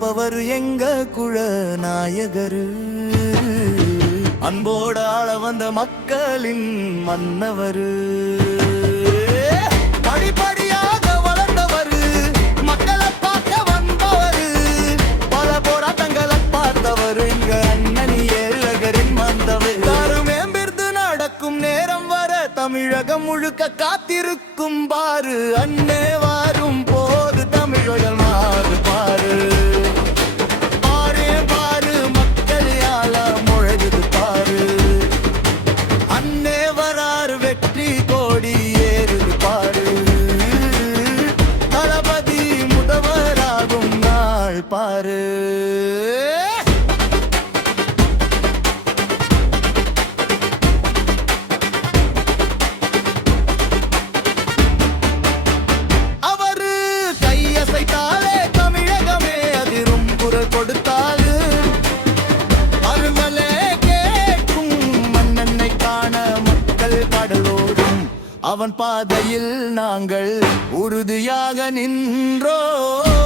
காப்பவர் எங்க குல நாயகரு. அன்போடு ஆள வந்த மக்களின் மன்னவரு. படிப்படியாக வளர்ந்தவரு, மக்களை பார்க்க வந்தவரு, பல போராட்டங்களை பார்த்தவர் எங்க அண்ணனி ஏழகரின் வந்தவர். மேம்பிருந்து நடக்கும் நேரம் வர தமிழகம் முழுக்க காத்திருக்கும் பாரு. அண்ணே வாரும் போது தமிழர்கள் மாறு பாரு. பாரு அவரு கையசைத்தாலே தமிழகமே அதிரும் குரல் கொடுத்தாரு. அருமலே கேட்கும் மன்னனை காண மக்கள் கடலோடும். அவன் பாதையில் நாங்கள் உறுதியாக நின்றோம்.